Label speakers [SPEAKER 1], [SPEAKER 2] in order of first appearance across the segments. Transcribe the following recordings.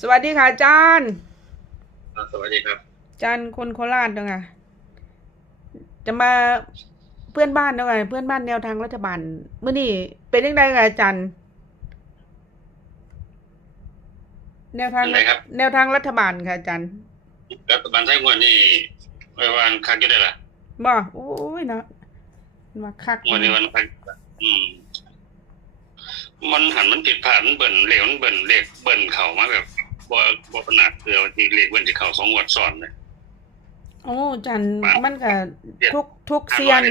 [SPEAKER 1] สวัสดีค่ะอาจารย์
[SPEAKER 2] อ่าสวัสดีครับ
[SPEAKER 1] อาจารย์คนโคราชเนาะค่ะจะมาเพื่อนบ้านเนาะค่ะเพื่อนบ้านแนวทางรัฐบาลเมื่อนี้เป็นยังไงค่ะอาจารย์ แนวทาง
[SPEAKER 2] เป็นไงครับ
[SPEAKER 1] แนวทางรัฐบาลค่ะอาจารย์
[SPEAKER 2] รัฐบาลไทยงวดนี่ไว้วันคักอยู่ได้ล่ะ
[SPEAKER 1] บ่โอ้ยเนาะมาคัก
[SPEAKER 2] งวดนี้วันคักอืมมันหันมันผิดพลาดมันเบิ่นเหลวมันเบิ่นเลขเบิ่นเข่ามาแบบ บ่บ่ขนาดเกลือว่าที่เลขเบิ่นที่เข่าสองงวดซ้อนเลย
[SPEAKER 1] โอ้อาจารย์
[SPEAKER 2] ว้าว
[SPEAKER 1] มันก็
[SPEAKER 2] เจ็ด
[SPEAKER 1] ทุกทุกเซียน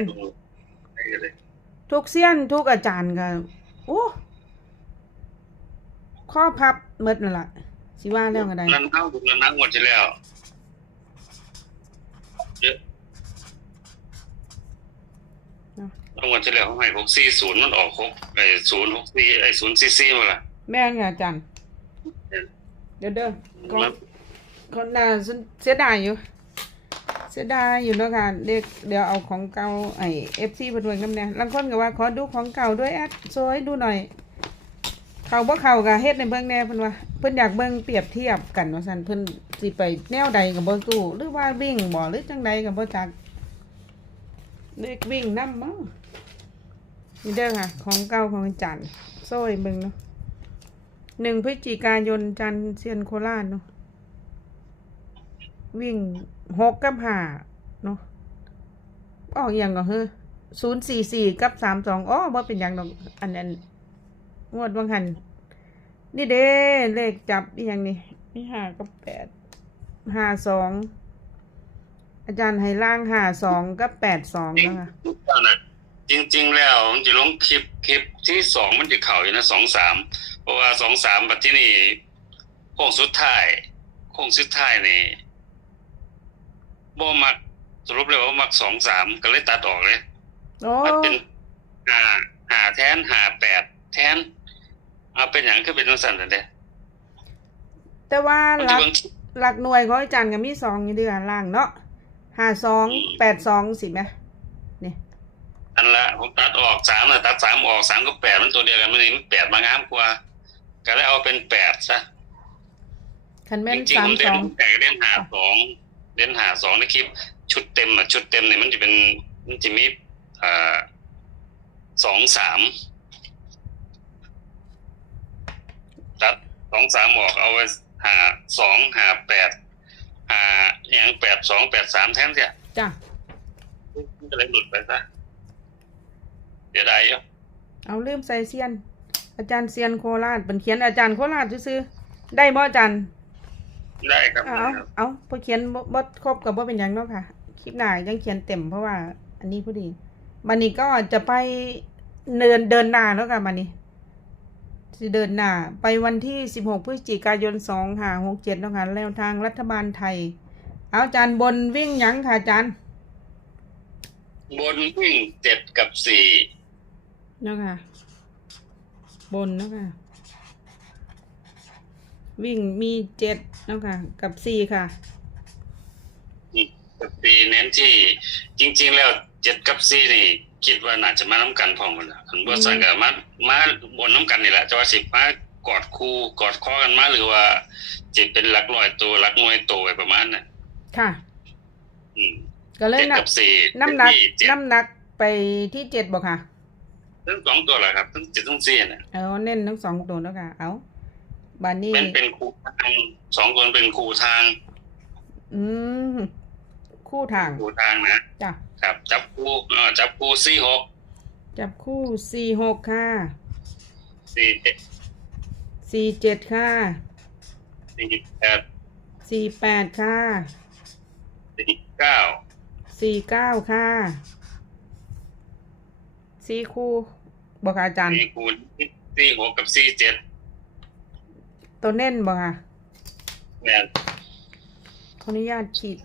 [SPEAKER 2] ได้เลย
[SPEAKER 1] ทุกเซียนทุกอาจารย์ก็โอ้ข้อพับหมดนั่นล่ะสิว่าแล้วก็ได้
[SPEAKER 2] นั่นเอ้าดูนั่นนั่งงวดที่แล้วเยอะ
[SPEAKER 1] เนาะ
[SPEAKER 2] งวดที่แล้วเขาให้หกสี่ศูนย์มันออกหกไอ้ศูนย์หกสี่ไอ้ศูนย์สี่สี่มาล่ะ
[SPEAKER 1] แม่นค่ะอาจารย์ เดี๋ยวเด้อก็
[SPEAKER 2] มัน
[SPEAKER 1] คนน่าเสียดายอยู่ เสียดายอยู่เนาะค่ะเด็กเดี๋ยวเอาของเก่าไอ้เอฟซีเพิ่นไว้นำแน่ลางคนก็ว่าขอดูของเก่าด้วยแอดโซให้ดูหน่อย เขาบ่เข้าก็เฮ็ดในเบิ่งแหน่เพิ่นว่าเพิ่นอยากเบิ่งเปรียบเทียบกันว่าซั่นเพิ่นสิไปแนวใดก็บ่รู้หรือว่าวิ่งบ่หรือจังใดก็บ่จักเด็กวิ่งนำมั้งนี่เด้อค่ะ ของเก่าของอาจารย์โซ่ให้เบิ่งเนาะ หนึ่งพฤศจิกายนจันทร์เซียนโคราชเนาะวิ่งหกกับห้าเนาะออกอย่างก็คือศูนย์สี่สี่กับสามสองอ๋อว่าเป็นอย่างดอกอันนั้นงวดบางหัน นี่เด้เลขจับอีอย่างนี้นี่ห้ากับแปดห้าสองอาจารย์ให้ล่างห้าสองกับแปดสองนะคะ
[SPEAKER 2] จริงๆแล้วมันจะลงคลิปคลิปที่สองมันจะเข่าอยู่นะสองสาม เพราะว่าสองสามบัดที่นี่โค้งสุดท้ายโค้งสุดท้ายนี่บ่มักสรุปเลยว่ามักสองสามก็เลยตัดออกเลย
[SPEAKER 1] โอ้
[SPEAKER 2] มันเป็นหาหาแทนหาแปดแทน เอาเป็นอย่างคือเป็นจังซั่นนั่นเด้
[SPEAKER 1] แต่ว่า
[SPEAKER 2] มัน
[SPEAKER 1] ห
[SPEAKER 2] จะ
[SPEAKER 1] ลัก
[SPEAKER 2] เบิ่ง
[SPEAKER 1] หลักหน่วยของอาจารย์ก็มีสองอยู่เดือนล่างเนาะห้าสองแปดสองสิไหมนี่
[SPEAKER 2] อันละผมตัดออกสามน่ะตัดสามออกสามกับแปดมันตัวเดียวกันมันนี่มันแปดมางามกว่า ก็เลยเอาเป็นแปดซะ
[SPEAKER 1] คันแม่
[SPEAKER 2] จ
[SPEAKER 1] น
[SPEAKER 2] ริง
[SPEAKER 1] สา
[SPEAKER 2] ๆผมมเด่
[SPEAKER 1] ส
[SPEAKER 2] น
[SPEAKER 1] อง
[SPEAKER 2] แต่เล่นหาสองเล่นหาสองในคลิป ชุดเต็มอะชุดเต็มเนี่ยมันจะเป็นมันจะมีอ่าสองสามตัดสองสามออกเอาไว้หาสองหาแปดหาอย่างแปดสองแปดสามแทนเสีย
[SPEAKER 1] จ้ะ
[SPEAKER 2] มันก็เลยหลุดไปซะเสียดายอยู่
[SPEAKER 1] เอาลืมใส่เซียน อาจารย์เซียนโคราชเป็นเขียนอาจารย์โคราชซื้อๆได้บ่อาจารย์
[SPEAKER 2] ได้ครับ
[SPEAKER 1] เอาเอาพอเขียนบ่บ่ครบกับบ่เป็นหยังเนาะค่ะ คลิปหน้ายังเขียนเต็มเพราะว่า อันนี้พอดีมันนี้ก็จะไปเดินเดินหน้าแล้วค่ะมันนี้สิเดินหน้าไปวันที่ 16 พฤศจิกายน2 5 6 7เนาะค่ะแล้วทางรัฐบาลไทย เอาอาจารย์บนวิ่งหยังค่ะอาจารย์
[SPEAKER 2] บนวิ่งเจ็ดกับสี่
[SPEAKER 1] เนาะค่ะ บนเนาะค่ะวิ่งมีเจ็ดเนาะค่ะกับสี่ค่ะ
[SPEAKER 2] กับสี่เน้นที่จริง ๆ แล้วเจ็ดกับสี่นี่ คิดว่าน่าจะมาน้ำกันพร้อมกันละอันว่าสั่งกับมามาบนน้ำกันนี่แหละจะว่าสิมากอดคู่กอดคอกันมาหรือว่าจะเป็นหลักร้อยตัวหลักหน่วยตัวไว้ประมาณนั้น
[SPEAKER 1] ค่ะ
[SPEAKER 2] อืม
[SPEAKER 1] ก็เลย
[SPEAKER 2] เจ็ด
[SPEAKER 1] นั
[SPEAKER 2] กับสี่
[SPEAKER 1] น้ำหนัก
[SPEAKER 2] ที่เจ็ด
[SPEAKER 1] น้ำหนักไปที่เจ็ดบอกค่ะ
[SPEAKER 2] ทั้งสองตัวแหละครับทั้งเจ็ดทั้งสี่น่ะ
[SPEAKER 1] เอาเน้นทั้งสองตัวแล้วค่ะเอาบานนี้
[SPEAKER 2] เป็นเป็นคู่ทางสองตัวเป็นคู่ทาง
[SPEAKER 1] อืมคู่ทาง
[SPEAKER 2] คู่ทางนะ
[SPEAKER 1] จ้ะ
[SPEAKER 2] ครับ จับคู่เอ่อจับคู่สี่หก
[SPEAKER 1] จับคู่สี่หกค่ะ
[SPEAKER 2] สี่เจ็ด
[SPEAKER 1] สี่เจ็ดค่ะ
[SPEAKER 2] สี่แปด
[SPEAKER 1] สี่แปดค่ะ
[SPEAKER 2] สี่เก้า
[SPEAKER 1] สี่เก้าค่ะ สี่คู่บอกค่ะอาจารย์
[SPEAKER 2] สี่คูณสี่หกกับสี่เจ็ด
[SPEAKER 1] ตัวเน้นบอกค่ะ
[SPEAKER 2] แม่น
[SPEAKER 1] ขออนุญาตขีด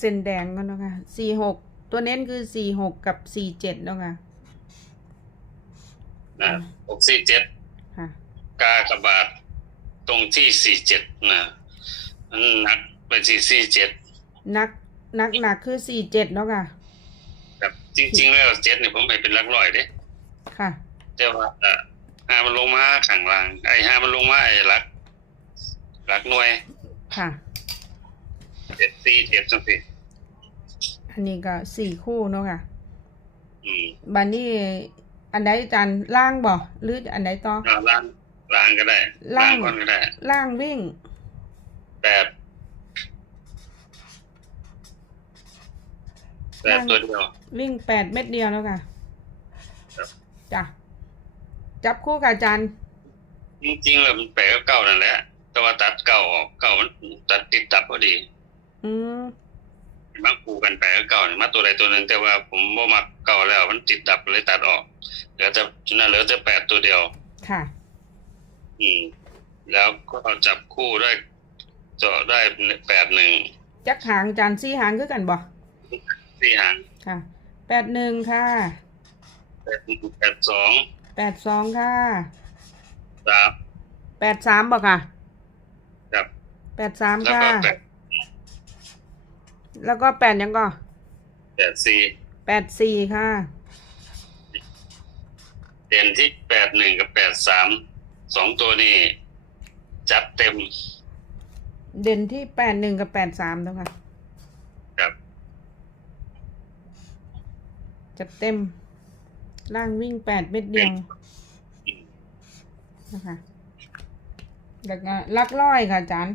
[SPEAKER 1] เส้นแดงก่อนนะคะสี่หกตัวเน้นคือสี่หกกับสี่เจ็ดแล้วค่ะ
[SPEAKER 2] นะหกสี่เจ็ด
[SPEAKER 1] ค่ะ
[SPEAKER 2] กากระบาดตรงที่สี่เจ็ดนะมันหนักไปที่สี่เจ็ด
[SPEAKER 1] นักนักหนักคือสี่เจ็ดเนาะค่ะ
[SPEAKER 2] ครับ จริง ๆ แล้วเจ็ดเนี่ยผมไปเป็นหลักร้อยเด้
[SPEAKER 1] ค่ะ
[SPEAKER 2] แต่ว่าเอ่อหามันลงมาข้างล่าง ไอ้หามันลงมาไอ้หลักหลักหน่วย
[SPEAKER 1] ค่ะ
[SPEAKER 2] เจ็ดสี่เจ็ดจังสิ
[SPEAKER 1] อันนี้ก็สี่คู่เนาะค่ะ
[SPEAKER 2] อืม
[SPEAKER 1] บันนี้อันใดอาจารย์ล่างบ่หรืออันใดต่อ
[SPEAKER 2] เอาล่างล่างก็ได้
[SPEAKER 1] ล่าง
[SPEAKER 2] ก่อนก็ได้
[SPEAKER 1] ล่างวิ่ง
[SPEAKER 2] แปด แปดตัวเดียว
[SPEAKER 1] วิ่งแปดเม็ดเดียวแล้วค่ะ
[SPEAKER 2] ครับ
[SPEAKER 1] จ้ะจับคู่กับอาจารย์
[SPEAKER 2] จริงๆแล้วมันแปดก็เก้านั่นแหละ แต่ว่าตัดเก้าออกเก้ามันตัดติดตับพอดี
[SPEAKER 1] อืม
[SPEAKER 2] มาคูกันแปดก็เก้านี่มาตัวใดตัวหนึ่งแต่ว่าผมบ่มักเก้าแล้ว มันติดดับเลยตัดออกเหลือแต่ฉะนั้นเหลือแต่แปดตัวเดียว
[SPEAKER 1] ค่ะ
[SPEAKER 2] อืม แล้วก็จับคู่ได้เจาะได้แปดหนึ่ง
[SPEAKER 1] จักหางอาจารย์สี่หางคือกันบ่
[SPEAKER 2] สี่หาง
[SPEAKER 1] ค่ะแปดหนึ่งค่ะ
[SPEAKER 2] แปดแปดสอง
[SPEAKER 1] แปดสองค่ะ
[SPEAKER 2] สาม
[SPEAKER 1] แปดสามบ่ค่ะ
[SPEAKER 2] ครับ
[SPEAKER 1] แปดสาม
[SPEAKER 2] แล้ว
[SPEAKER 1] ค่ะ
[SPEAKER 2] ก็แปด
[SPEAKER 1] แล้วก็แปดยังก็
[SPEAKER 2] แปดสี่
[SPEAKER 1] แปดสี่ค่ะ
[SPEAKER 2] เด่นที่แปดหนึ่งกับแปดสามสองตัวนี้จัดเต็ม
[SPEAKER 1] เด่นที่แปดหนึ่งกับแปดสามแล้วค่ะ
[SPEAKER 2] ครับ
[SPEAKER 1] จัดเต็ม ล่างวิ่งแปดเม็ดเดียวนะคะแล้วก็ลักร้อยค่ะอาจารย์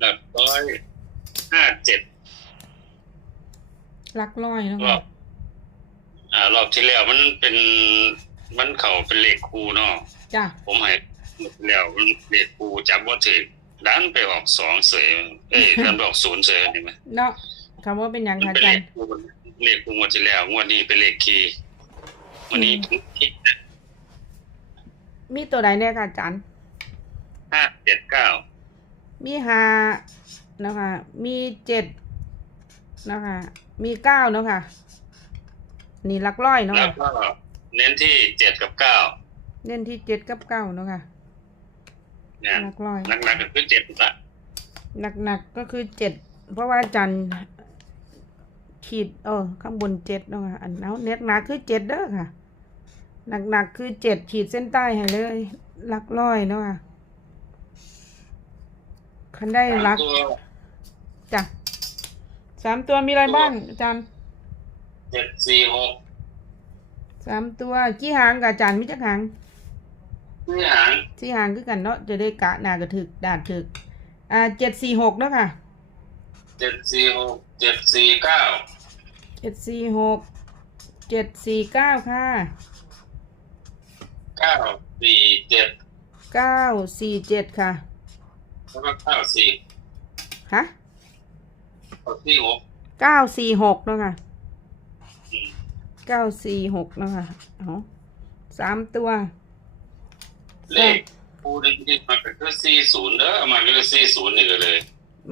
[SPEAKER 2] หลักร้อยห้าเจ็ด
[SPEAKER 1] ลักร้อยเนาะ
[SPEAKER 2] รอบอ่ารอบที่แล้วมันเป็นมันเข่าเป็นเลขคูเนาะ
[SPEAKER 1] จ้ะ
[SPEAKER 2] ผมให้หมดแล้วมันเลขคูจับว่าถึกดันไปออกสองเสยเอ้ยดันไปออกศูนย์เสยนี่ไหม
[SPEAKER 1] เนาะคำว่าเป็นหยัง
[SPEAKER 2] มัน
[SPEAKER 1] ค่ะอา
[SPEAKER 2] เป็น
[SPEAKER 1] จา
[SPEAKER 2] เล
[SPEAKER 1] ร
[SPEAKER 2] ข
[SPEAKER 1] ย์
[SPEAKER 2] คู เลขคูงวดที่แล้วงวดนี้เป็นเลขคีย์วันนี้ที่
[SPEAKER 1] มีตัวใดเนี่ยค่ะอาจารย์
[SPEAKER 2] ห้าเจ็ดเก้า
[SPEAKER 1] มีห้านะคะ มีเจ็ดนะคะ มีเก้าเนาะค่ะ นี่ลักร้อยเนาะ
[SPEAKER 2] แล้ว
[SPEAKER 1] ค่ะ
[SPEAKER 2] ก็เน้นที่เจ็ดกับเก้า
[SPEAKER 1] เน้นที่เจ็ดกับเก้าเนาะค่ะ
[SPEAKER 2] เนี่ย
[SPEAKER 1] ลักร้อย
[SPEAKER 2] นักๆก็คือเจ็ดละ
[SPEAKER 1] หนักๆก็คือเจ็ดเพราะว่าอาจัน ขีดเออข้างบนเจ็ดเนาะค่ะอันเอาเน็ตหนักคือเจ็ดเด้อค่ะหนักๆคือเจ็ดขีดเส้นใต้ให้เลยลักร้อยเนาะค่ะคันได้
[SPEAKER 2] สาม
[SPEAKER 1] ลัก
[SPEAKER 2] ตัว
[SPEAKER 1] จ้ะสามตัวมีอะไรบ้างอาจารย์
[SPEAKER 2] เจ็ดสี่หก
[SPEAKER 1] สามตัวกี่หางกับอาจารย์มิจักหาง
[SPEAKER 2] นี่หาง
[SPEAKER 1] สี่หางคือกันเนาะจะได้กะหนากระถึกดาดถึก อ่าเจ็ดสี่หกเนาะค่ะ
[SPEAKER 2] เจ็ดสี่หกเจ็ดสี่เก้า
[SPEAKER 1] เจ็ดสี่หกเจ็ดสี่เก้าค่ะ
[SPEAKER 2] เก้าสี่เจ็ด
[SPEAKER 1] เก้าสี่เจ็ดค่ะ
[SPEAKER 2] แล้วก็เก้าสี่
[SPEAKER 1] ฮะ
[SPEAKER 2] เก้าสี่หก
[SPEAKER 1] เก้าสี่หกเนาะค่ะ
[SPEAKER 2] อืม
[SPEAKER 1] เก้าสี่หกเนาะค่ะเอาสามตัว
[SPEAKER 2] เลขปูดึงที่มันก็คือสี่ศูนย์เด้อมันก็คือสี่ศูนย์นี่ก็เลย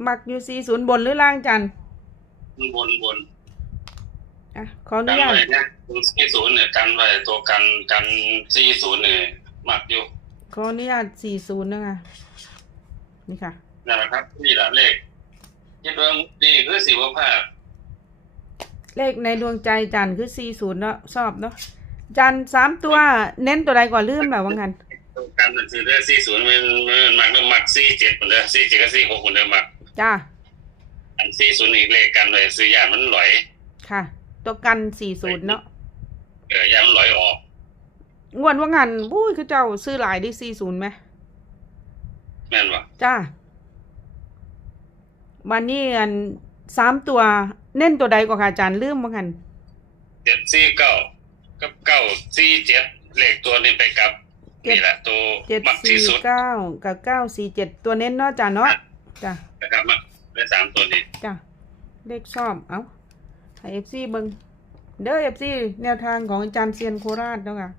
[SPEAKER 1] มักอยู่สี่ศูนย์บนหรือล่างจัน
[SPEAKER 2] มันบนบน
[SPEAKER 1] อะขออนุ
[SPEAKER 2] กัน
[SPEAKER 1] ญาต
[SPEAKER 2] ไว้เนี่ยตรงสี่ศูนย์เนี่ยกันไว้ตัวกันกันสี่ศูนย์เนี่ยมักอยู่
[SPEAKER 1] ขออนุญาตสี่ศูนย์นะคะนี่ค่ะ
[SPEAKER 2] นั่นแหละครับ นี่แหละเลขคิดว่าดีคือสี่ว่าภาพ
[SPEAKER 1] เลขในดวงใจจันคือสี่ศูนย์เนาะชอบเนาะจันสามตัวเน้นตัวใดก่อนลืมแบบว่างัน
[SPEAKER 2] ตัวกันมันคือเรื่องสี่ศูนย์มันมันมักเรื่องมักสี่เจ็ดเหมือนเดิมสี่เจ็ดกับสี่หกเหมือนเดิมมัก
[SPEAKER 1] จ้า
[SPEAKER 2] อันสี่ศูนย์อีกเลขกันเลยซื้อยานมันหลอย
[SPEAKER 1] ค่ะ ตัวกันสี่ศูนย์เนาะ
[SPEAKER 2] เออยานมันหลอยออก
[SPEAKER 1] งวดว่างันบุ้ยคือเจ้าซื้อหลายได้สี่ศูนย์ไหม
[SPEAKER 2] แม่นวะ
[SPEAKER 1] จ้าวันนี้อันสามตัวเน้นตัวใดก่อนค่ะอาจารย์ลืมว่างัน
[SPEAKER 2] เจ็ดสี่เก้ากับเก้าสี่เจ็ดเลขตัวนี้ไปกับนี่แหละตัว
[SPEAKER 1] เจ็ด
[SPEAKER 2] มัก
[SPEAKER 1] สี่
[SPEAKER 2] ที่สุด
[SPEAKER 1] เก้ากับเก้าสี่เจ็ดตัวเน้นเนาะจ้าเนาะจ้า
[SPEAKER 2] นะครับมักได้สามตัวนี้
[SPEAKER 1] จ้าเลขชอบเอา ให้เอฟซีเบิงเด้อเอฟซีแนวทางของอาจารย์เซียนโคราชเนาะค่ะ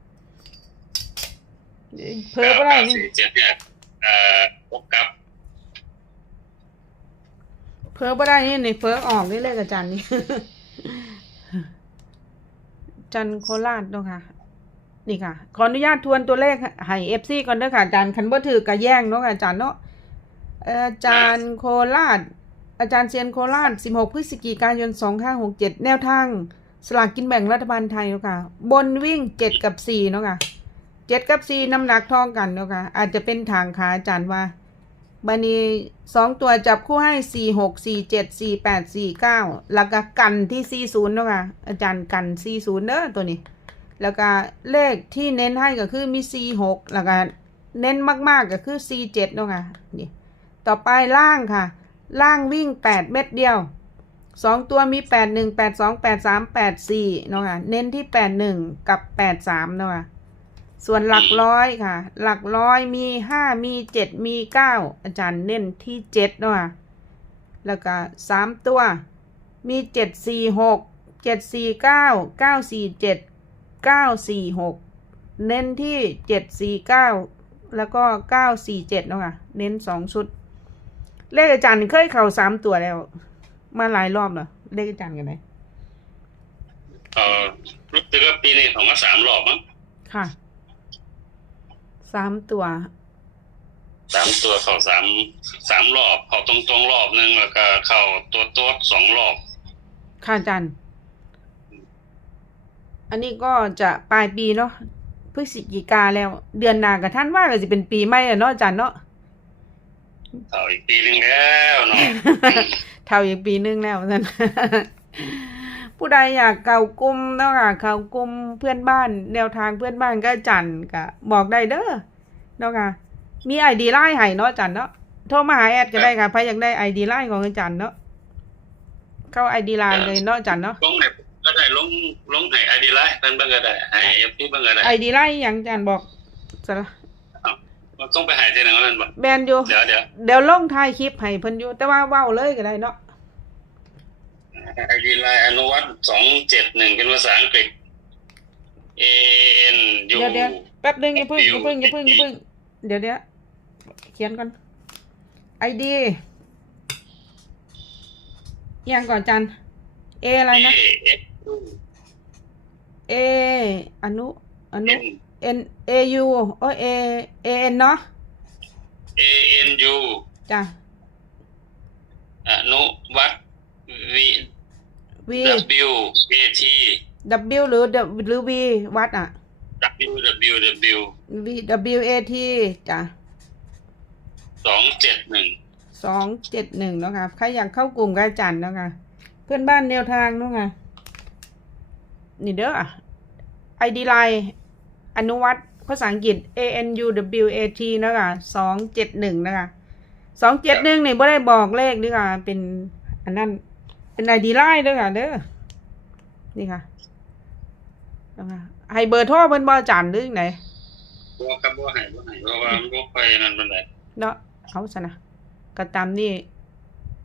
[SPEAKER 1] เพิ่มอะไร
[SPEAKER 2] เก้า
[SPEAKER 1] นี่
[SPEAKER 2] สี่เจ็ดเนี่ยเอ่อพบกับ
[SPEAKER 1] เพิ่มอะไรนี่ในเฟิร์กออกนี่เลขอาจารย์นี่ จันโคราชเนาะค่ะ นี่ค่ะ ขออนุญาตทวนตัวเลขให้เอฟซีก่อนเด้อค่ะอาจารย์คันบ่ถือกะแย่งเนาะค่ะอาจารย์เนาะเอ่ออาจารย์โคราช อาจารย์เซียนโคราช 16 พฤศจิกายน 2567 แนวทาง สลากกินแบ่งรัฐบาลไทยเนาะค่ะ บนวิ่ง 7 กับ 4 เนาะค่ะ7กับ 4 น้ำหนักท่อกันเนาะค่ะ อาจจะเป็นทางขาอาจารย์ว่าบันนี้สองตัวจับคู่ให้สี่หกสี่เจ็ดสี่แปดสี่เก้าแล้วก็กันที่สี่ศูนย์เนาะค่ะ อาจารย์กันสี่ศูนย์เด้อตัวนี้ แล้วก็เลขที่เน้นให้ก็คือมีสี่หกแล้วก็เน้นมากๆก็คือสี่เจ็ดเนาะค่ะ นี่ ต่อไปล่างค่ะ ล่างวิ่ง 8 เม็ดเดียว 2 ตัวมี 8 1 8 2 8 3 8 4เนาะค่ะเน้นที่ 8 1 กับ 8 3เนาะค่ะส่วนหลักร้อยค่ะ หลักร้อยมี 5 มี 7 มี 9 อาจารย์เน้นที่ 7 เนาะค่ะแล้วก็ 3 ตัว มี 7 4 6 7 4 9 9 4 7 9 4 6 เน้นที่ 7 4 9 แล้วก็ 9 4 7เนาะค่ะเน้น 2 ชุด เลขอาจารย์เคยเข่าสามตัวแล้ว มาหลายรอบแล้วเลขอาจารย์กันไหน
[SPEAKER 2] เออรู้สึกว่าปีนี้ของมาสามรอบมั้ง
[SPEAKER 1] ค่ะสามตัว
[SPEAKER 2] สามตัวเข้าสามสามรอบเข้าตรงตรงๆรอบหนึงแล้วก็เข้าตัวตัวสองรอบ
[SPEAKER 1] ค่ะอาจารย์อันนี้ก็จะปลายปีเนาะพฤศจิกาแล้ว เดือนหน้ากับท่านว่าก็จะเป็นปีใหม่อะเนาะอาจารย์เนาะ
[SPEAKER 2] เข้าอีกปีหนึงแล้วเนาะ
[SPEAKER 1] เท่าอีกปีนึงแล้วท่านผู้ใดอยากเก่ากลุ่มเนาะค่ะเก่ากลุ่มเพื่อนบ้านแนวทางเพื่อนบ้านก็อาจันก็บอกได้เด้อเนาะค่ะมีไอดีไลน์ให้เนาะอาจันเนาะโทรมาหาแอดก็ได้ค่ะใครอยากได้ไอดีไลน์ของอาจารย์เนาะเข้าไอดีไลน์เลยเนาะอาจันเนาะ
[SPEAKER 2] ลงไหนก็ได้ลงลงให้ไอดีไลน์เพิ่นเบิ่งก็ได้ให้เอฟพี่เบิ่งก็ได้
[SPEAKER 1] ไอดีไลน์อย่างอาจารย์บอกสละ
[SPEAKER 2] มัน ต้องไปหาที่ไหนนั่นบ่
[SPEAKER 1] แบนอยู่
[SPEAKER 2] เดี๋ยวเดี๋ยว
[SPEAKER 1] เดี๋ยวลงท้ายคลิปให้เพิ่นอยู่ แต่ว่าเว้าเลยก็ได้เนาะ
[SPEAKER 2] ไอดีไลน์อนุวัตสองเจ็ดหนึ่งเป็นภาษาอังกฤษ A N U
[SPEAKER 1] เดี๋ยวเดี๋ยวแป๊บนึงอย่าเพิ่งอย่าเพิ่งอย่าเพิ่งอย่าเพิ่งเดี๋ยวเดี๋ยวเขียนก่อนไอดีอย่างก่อนจันเออะไรนะ
[SPEAKER 2] A N U
[SPEAKER 1] เออนุอนุ
[SPEAKER 2] N
[SPEAKER 1] N A U โอ้เอ A N เนาะ
[SPEAKER 2] A N U
[SPEAKER 1] จ้ะ
[SPEAKER 2] อนุวัต V
[SPEAKER 1] V
[SPEAKER 2] W A T
[SPEAKER 1] W หรือ W หรือ V วัดอะ
[SPEAKER 2] W W W
[SPEAKER 1] V W A T จ้ะ
[SPEAKER 2] สองเจ็ดหนึ่ง
[SPEAKER 1] สองเจ็ดหนึ่งเนาะค่ะใครอยากเข้ากลุ่มกบอาจันเนาะค่ะเพื่อนบ้านแนวทางเนาะค่ะนี่เด้อไอดีไลน์ อนุวัตภาษาอังกฤษ A N U W A T เนาะค่ะสองเจ็ดหนึ่งนะคะสองเจ็ดหนึ่งนี่บ่ได้บอกเลขนี่ค่ะ เป็นอันนั้น เป็นไอดีไลน์เด้อค่ะเด้อ นี่ค่ะเนาะค่ะให้เบอร์โทรเพิ่นบ่อาจันหรือจั่งไหน
[SPEAKER 2] บัวครับบัวหายบัวหายเพราะว่ามันบัวไปนั่นเป็นไร
[SPEAKER 1] เนาะเอาซะนะก็ตามนี่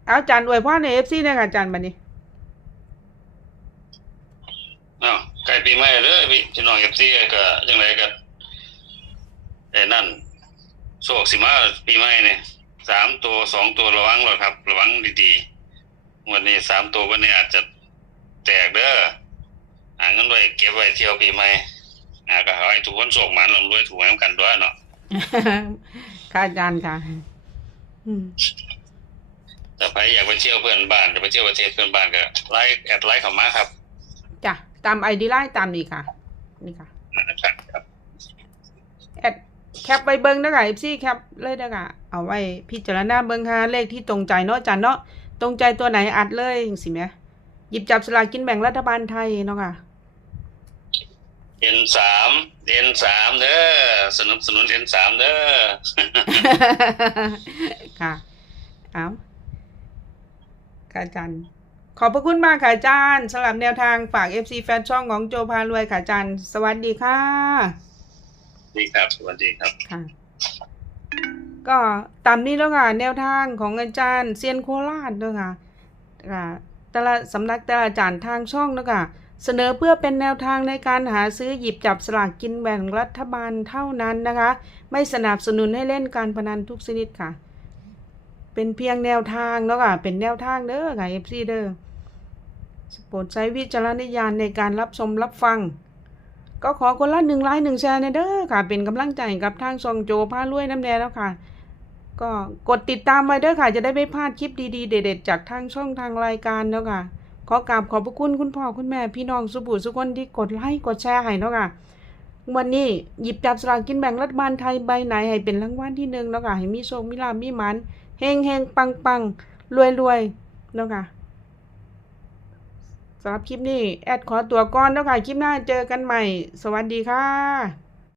[SPEAKER 1] เอาอาจารย์อวยพรในเอฟซีเนี่ยค่ะอาจารย์บัดนี้
[SPEAKER 2] อ้าว ใกล้ปีใหม่เด้อพี่พี่น้องเอฟซีก็จังไรก็ไอ้นั่นโศกสิมาปีใหม่เนี่ยสามตัวสองตัวระวังหรอกครับ ระวังดีๆวันนี้สามตัววันนี้อาจจะแตกเด้อหาเงินไว้เก็บไว้เที่ยวปีใหม่อ่าก็ขอให้ทุกคนโชคหมันลำรวยถูกหวยกันด้วยเนาะ
[SPEAKER 1] ค่ะอาจารย์ค่ะอืม
[SPEAKER 2] แต่ใครอยากไปเที่ยวเพื่อนบ้านจะไปเที่ยวประเทศเพื่อนบ้านก็ไลค์แอดไลค์เข้ามาครับ
[SPEAKER 1] จ้ะ ตามไอดีไลน์ตามนี้ค่ะ นี่ค่ะ
[SPEAKER 2] นะครับครับ
[SPEAKER 1] แอดแคปไปเบิ้งนะคะเอฟซีแคปเลยนะคะเอาไว้พิจารณาเบิ้งค่ะเลขที่ตรงใจเนาะอาจารย์เนาะตรงใจตัวไหนอัดเลยจังสิแหม่หยิบจับสลากกินแบ่งรัฐบาลไทยเนาะค่ะ
[SPEAKER 2] เอ็นสามเอ็นสามเด้อสนับสนุนเอ็นสามเด้อ
[SPEAKER 1] ค่ะเอาค่ะอาจารย์ ขอบพระคุณมากค่ะอาจารย์สำหรับแนวทางฝาก FC แฟนช่องของโจพารวยค่ะอาจารย์ สวัสดีค่ะ
[SPEAKER 2] ดีครับ สวัสดีครับ
[SPEAKER 1] ค่ะ ก็ตามนี้แล้วค่ะ แนวทางของอาจารย์เซียนโคราชด้วยค่ะค่ะแต่ละสำนักแต่ละอาจารย์ทางช่องแล้วค่ะเสนอเพื่อเป็นแนวทางในการหาซื้อหยิบจับสลากกินแบ่งรัฐบาลเท่านั้นนะคะ ไม่สนับสนุนให้เล่นการพนันทุกชนิดค่ะ เป็นเพียงแนวทางเนาะค่ะ เป็นแนวทางเด้อค่ะ FC เด้อ โปรดใช้วิจารณญาณในการรับชมรับฟัง ก็ขอคนละหนึ่งไลค์หนึ่งแชร์ในเด้อค่ะ เป็นกำลังใจกับทางซองโจพารวยน้ำแดงแล้วค่ะ ก็กดติดตามไว้เด้อค่ะ จะได้ไม่พลาดคลิปดีๆ เด็ดๆ จากทางช่องทางรายการแล้วค่ะ ขอกราบขอบพระคุณคุณพ่อคุณแม่พี่น้องสุบุสุคนที่กดไลค์กดแชร์ให้เนาะค่ะวันนี้หยิบจับสลากกินแบ่งรัฐบาลไทยใบไหนให้เป็นรางวัลที่หนึ่งเนาะค่ะให้มีโชคมีลาภมีหมันเฮงเฮงปังปังรวยรวยเนาะค่ะ สำหรับคลิปนี้ แอดขอตัวก่อนแล้วค่ะ คลิปหน้าเจอกันใหม่ สวัสดีค่ะ